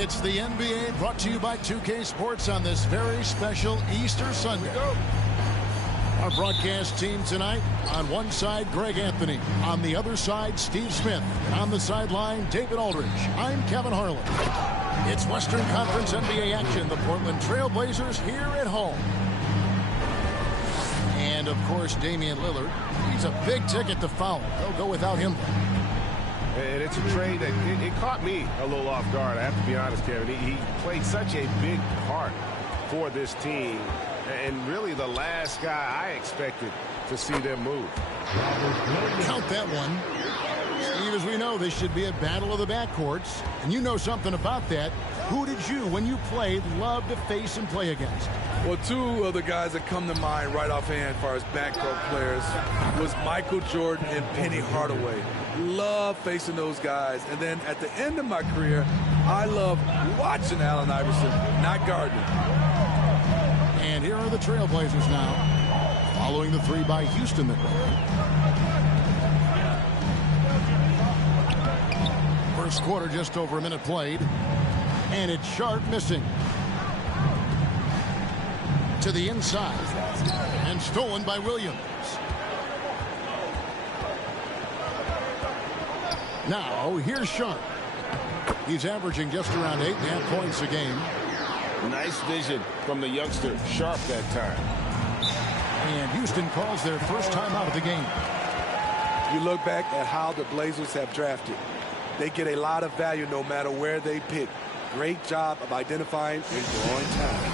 It's the NBA brought to you by 2K Sports on this very special Easter Sunday. Our broadcast team tonight, on one side, Greg Anthony. On the other side, Steve Smith. On the sideline, David Aldridge. I'm Kevin Harlan. It's Western Conference NBA action. The Portland Trail Blazers here at home. And, of course, Damian Lillard. He's a big ticket to foul. They'll go without him. And it's a trade that it caught me a little off guard, I have to be honest, Kevin. He played such a big part for this team, and really the last guy I expected to see them move. Count that one. Steve, as we know, this should be a battle of the backcourts, and you know something about that. Who did you, when you played, love to face and play against? Well, two of the guys that come to mind right offhand as far as backcourt players was Michael Jordan and Penny Hardaway. Love facing those guys. And then at the end of my career, I love watching Allen Iverson, not guarding. And here are the Trailblazers now, following the three by Houston that way. First quarter, just over a minute played. And it's Sharp missing. To the inside. And stolen by Williams. Now, here's Sharp. He's averaging just around 8.5 points a game. Nice vision from the youngster, Sharp, that time. And Houston calls their first time out of the game. You look back at how the Blazers have drafted. They get a lot of value no matter where they pick. Great job of identifying and drawing talent.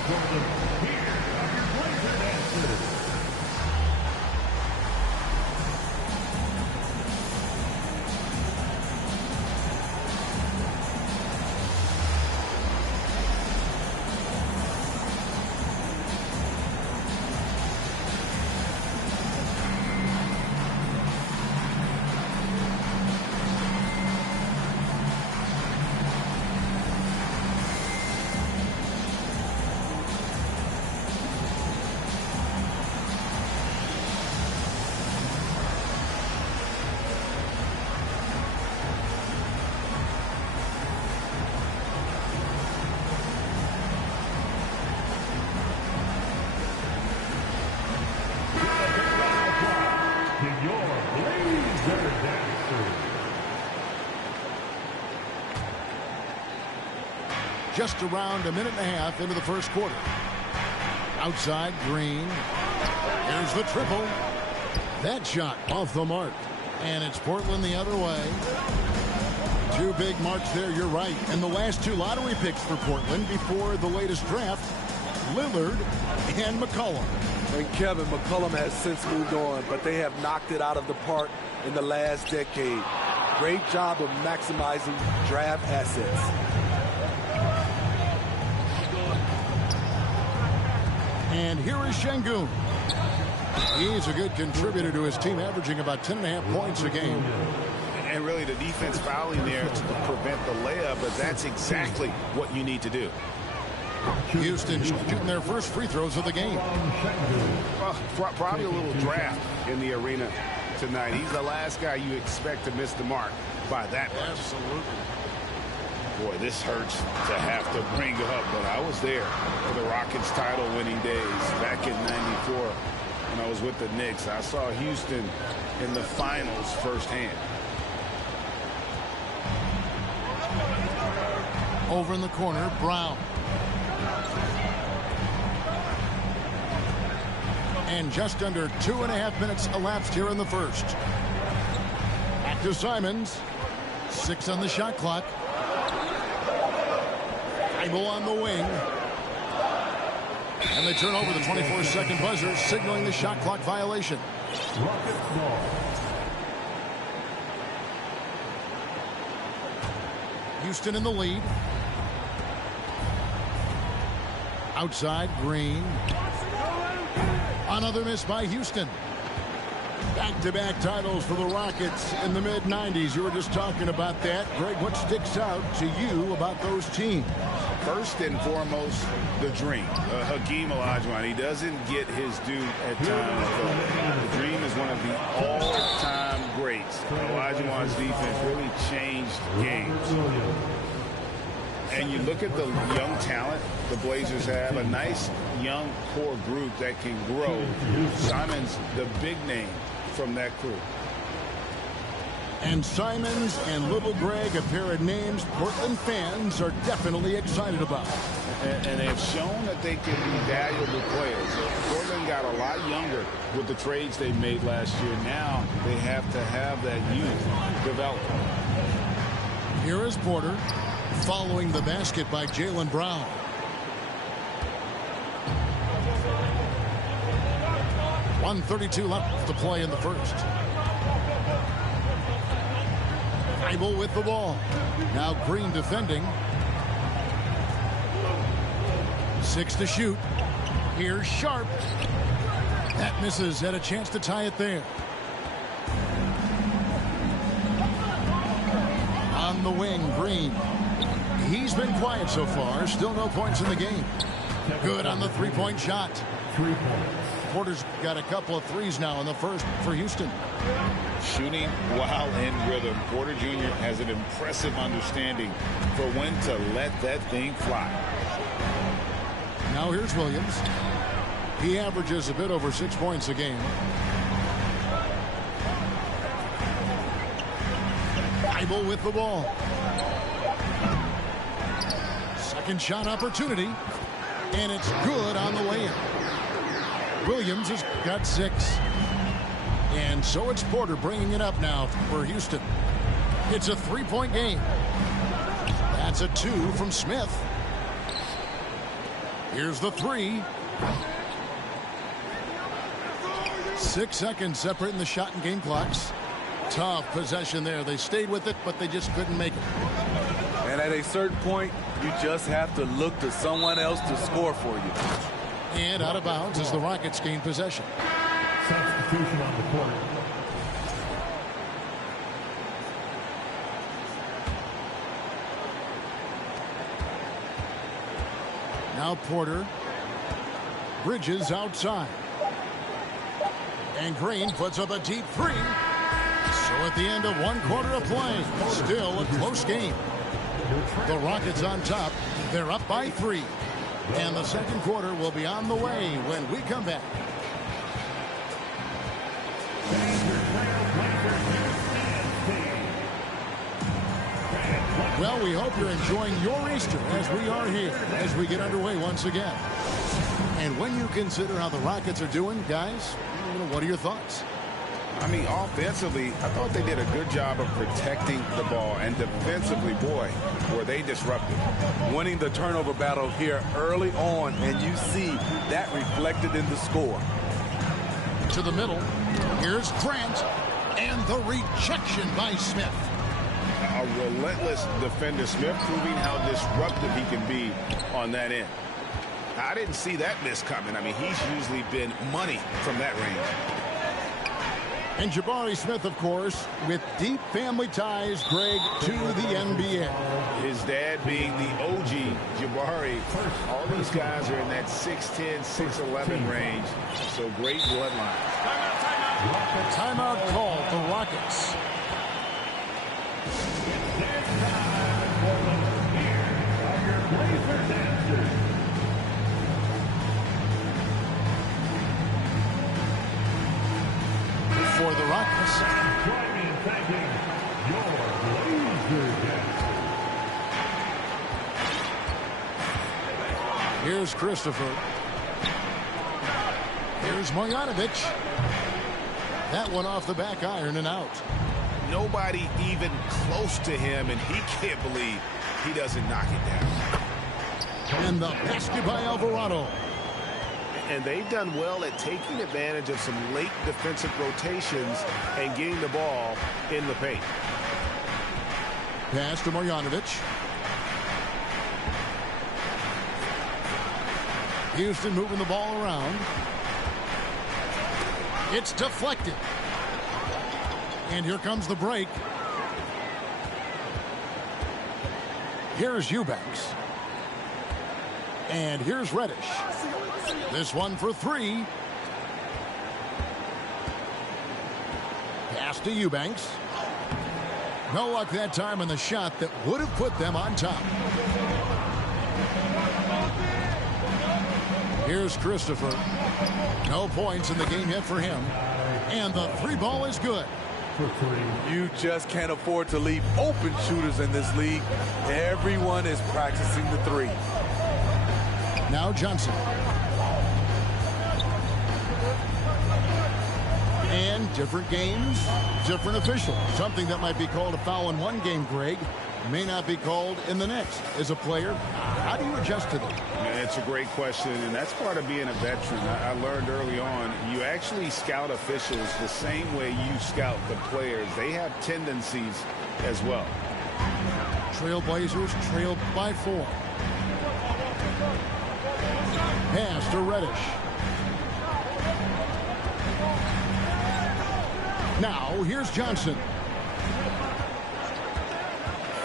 Just around a minute and a half into the first quarter. Outside, Green. Here's the triple. That shot off the mark. And it's Portland the other way. Two big marks there, you're right. And the last two lottery picks for Portland before the latest draft, Lillard and McCollum. And Kevin, McCollum has since moved on, but they have knocked it out of the park in the last decade. Great job of maximizing draft assets. And here is Şengün. He's a good contributor to his team, averaging about 10.5 points a game. And really the defense fouling there to prevent the layup, but that's exactly what you need to do. Houston shooting their first free throws of the game. Probably a little draft in the arena tonight. He's the last guy you expect to miss the mark by that much. Absolutely. Boy, this hurts to have to bring up, but I was there for the Rockets title-winning days back in '94 when I was with the Knicks. I saw Houston in the finals firsthand. Over in the corner, Brown. And just under 2.5 minutes elapsed here in the first. Back to Simons. 6 on the shot clock. On the wing. And they turn over the 24-second buzzer, signaling the shot clock violation. Houston in the lead. Outside, Green. Another miss by Houston. Back-to-back titles for the Rockets in the mid-90s. You were just talking about that. Greg, what sticks out to you about those teams? First and foremost, the dream. Hakeem Olajuwon, he doesn't get his due at times, but the dream is one of the all-time greats. Olajuwon's defense really changed games. And you look at the young talent the Blazers have, a nice young core group that can grow. Simons, the big name from that crew. And Simons and Little Greg, a pair of names Portland fans are definitely excited about. And they've shown that they can be valuable players. Portland got a lot younger with the trades they made last year. Now they have to have that youth develop. Here is Porter following the basket by Jaylen Brown. .132 left to play in the first. Thybulle with the ball. Now Green defending. 6 to shoot. Here's Sharp. That misses. Had a chance to tie it there. On the wing, Green. He's been quiet so far. Still no points in the game. Good on the three-point shot. Porter's got a couple of threes now in the first for Houston. Shooting while in rhythm. Porter Jr. has an impressive understanding for when to let that thing fly. Now here's Williams. He averages a bit over 6 points a game. Thybulle with the ball. Second shot opportunity. And it's good on the way in. Williams has got 6. And so it's Porter bringing it up now for Houston. It's a 3-point game. That's a 2 from Smith. Here's the 3. 6 seconds separating the shot and game clocks. Tough possession there. They stayed with it, but they just couldn't make it. And at a certain point, you just have to look to someone else to score for you. And out of bounds as the Rockets gain possession. Substitution on the court. Now Porter. Bridges outside. And Green puts up a deep 3. So at the end of 1 quarter of play, still a close game. The Rockets on top. They're up by 3. And the second quarter will be on the way when we come back. Well, we hope you're enjoying your Easter as we are here as we get underway once again. And when you consider how the Rockets are doing, guys, what are your thoughts? I mean, offensively, I thought they did a good job of protecting the ball. And defensively, boy, were they disruptive. Winning the turnover battle here early on, and you see that reflected in the score. To the middle. Here's Grant. And the rejection by Smith. A relentless defender. Smith proving how disruptive he can be on that end. I didn't see that miss coming. I mean, he's usually been money from that range. And Jabari Smith, of course, with deep family ties, Greg, to the NBA. His dad being the OG Jabari. All these guys are in that 6'10", 6'11" range. So great bloodline. Timeout call for Rockets. For the Rockets. Here's Christopher. Here's Marjanovic. That one off the back iron and out. Nobody even close to him, and he can't believe he doesn't knock it down. And the basket by Alvarado. And they've done well at taking advantage of some late defensive rotations and getting the ball in the paint. Pass to Marjanovic. Houston moving the ball around. It's deflected. And here comes the break. Here's Eubanks. And here's Reddish. This one for 3. Pass to Eubanks. No luck that time on the shot that would have put them on top. Here's Christopher. No points in the game yet for him. And the three ball is good. For three. You just can't afford to leave open shooters in this league. Everyone is practicing the three. Now Johnson. And different games, different officials. Something that might be called a foul in one game, Greg, may not be called in the next. As a player, how do you adjust to them? It's a great question, and that's part of being a veteran. I learned early on, you actually scout officials the same way you scout the players. They have tendencies as well. Trailblazers trailed by 4. Pass to Reddish. Now, here's Johnson.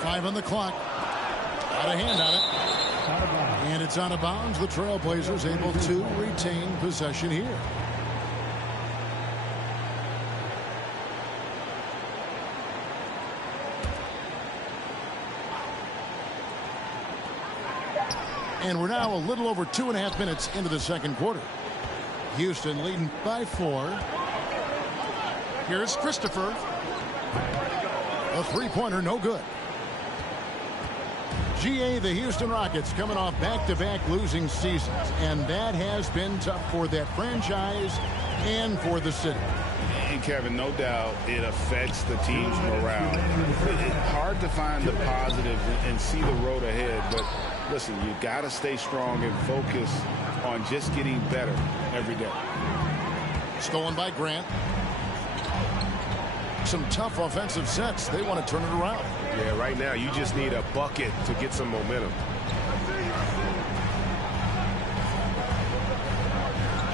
5 on the clock. Out of hand on it. And it's out of bounds. The Trailblazers able to retain possession here. And we're now a little over 2.5 minutes into the second quarter. Houston leading by 4. Here's Christopher. A three-pointer, no good. GA, the Houston Rockets coming off back-to-back losing seasons, and that has been tough for that franchise and for the city. And Kevin, no doubt it affects the team's morale. It's hard to find the positives and see the road ahead, but listen, you got to stay strong and focus on just getting better every day. Stolen by Grant. Some tough offensive sets. They want to turn it around. Yeah, right now you just need a bucket to get some momentum.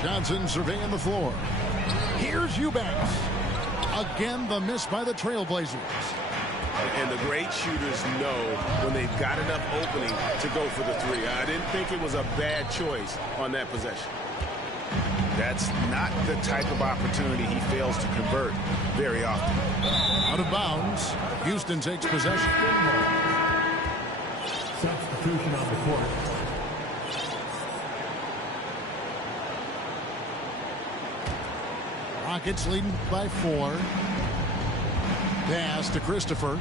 Johnson surveying the floor. Here's Eubanks. Again, the miss by the Trailblazers. And the great shooters know when they've got enough opening to go for the three. I didn't think it was a bad choice on that possession. That's not the type of opportunity he fails to convert very often. Out of bounds. Houston takes possession. Substitution on the court. Rockets leading by 4. Pass to Christopher.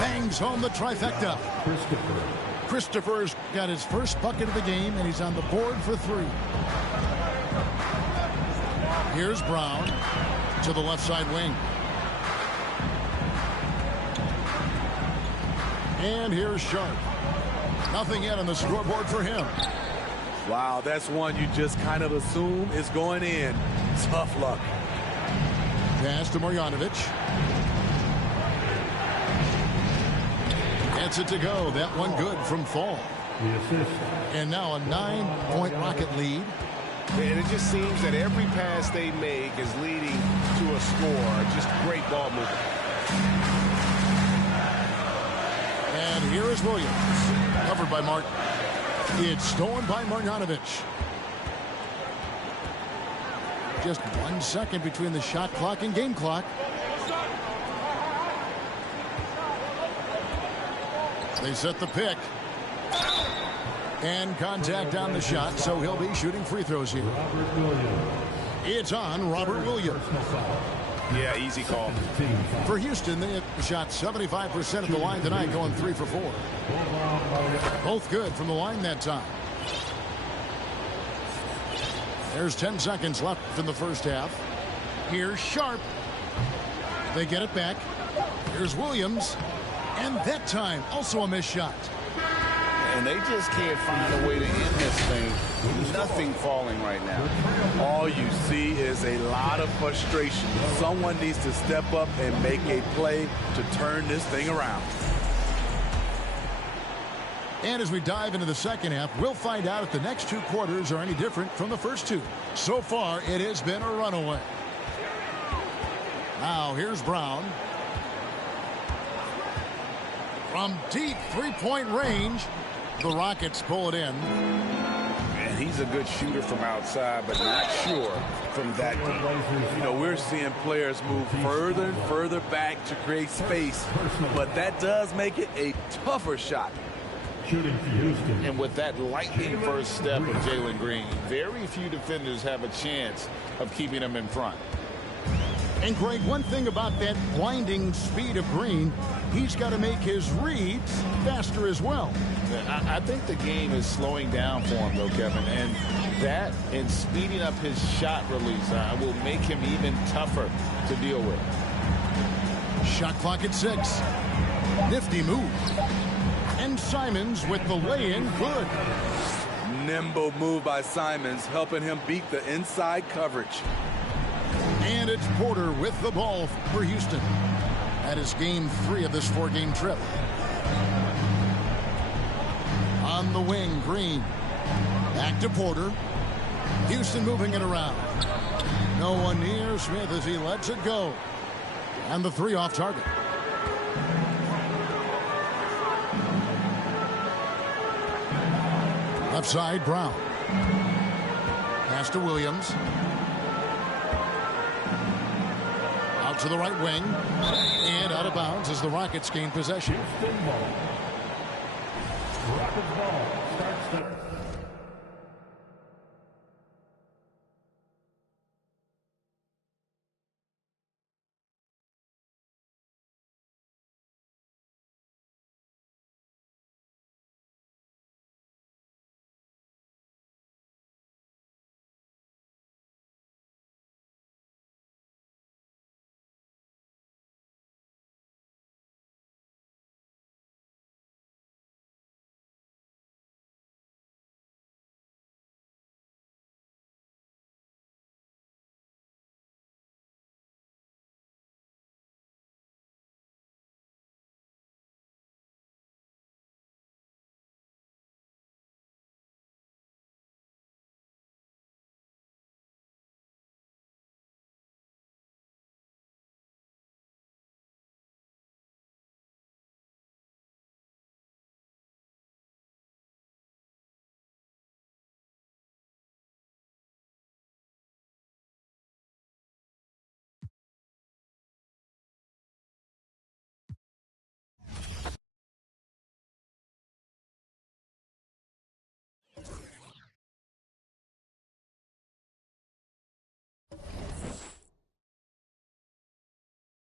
Bangs home the trifecta. Christopher's got his first bucket of the game, and he's on the board for 3. Here's Brown to the left side wing. And here's Sharp. Nothing yet on the scoreboard for him. Wow, that's one you just kind of assume is going in. Tough luck. Pass to Marjanovic. Gets it to go. That one good from Fall. The assist. And now a 9-point Rocket lead. And it just seems that every pass they make is leading to a score. Just great ball movement. And here is Williams. Covered by Martin. It's stolen by Marjanovic. Just 1 second between the shot clock and game clock. They set the pick. And contact on the shot, so he'll be shooting free throws here. It's on Robert Williams. Yeah, easy call. For Houston, they have shot 75% at the line tonight, going 3 for 4. Both good from the line that time. There's 10 seconds left in the first half. Here's Sharp. They get it back. Here's Williams. And that time, also a missed shot. And they just can't find a way to end this thing. Nothing falling right now. All you see is a lot of frustration. Someone needs to step up and make a play to turn this thing around. And as we dive into the second half, we'll find out if the next 2 quarters are any different from the first 2. So far, it has been a runaway. Now, here's Brown. From deep three-point range, the Rockets pull it in. And he's a good shooter from outside, but not sure from that deep. You know, we're seeing players move further and further back to create space, but that does make it a tougher shot. shooting for Houston. And with that lightning first step of Jalen Green, very few defenders have a chance of keeping him in front. And Greg, one thing about that blinding speed of Green, he's got to make his reads faster as well. I think the game is slowing down for him, though, Kevin. And that and speeding up his shot release will make him even tougher to deal with. Shot clock at 6. Nifty move. And Simons with the lay-in good. Nimble move by Simons, helping him beat the inside coverage. And it's Porter with the ball for Houston. That is game 3 of this 4-game trip. On the wing, Green. Back to Porter. Houston moving it around. No one near Smith as he lets it go. And the 3 off target. Left side, Brown. Pass to Williams. Out to the right wing. And out of bounds as the Rockets gain possession. Houston ball. Rockets ball. Starts the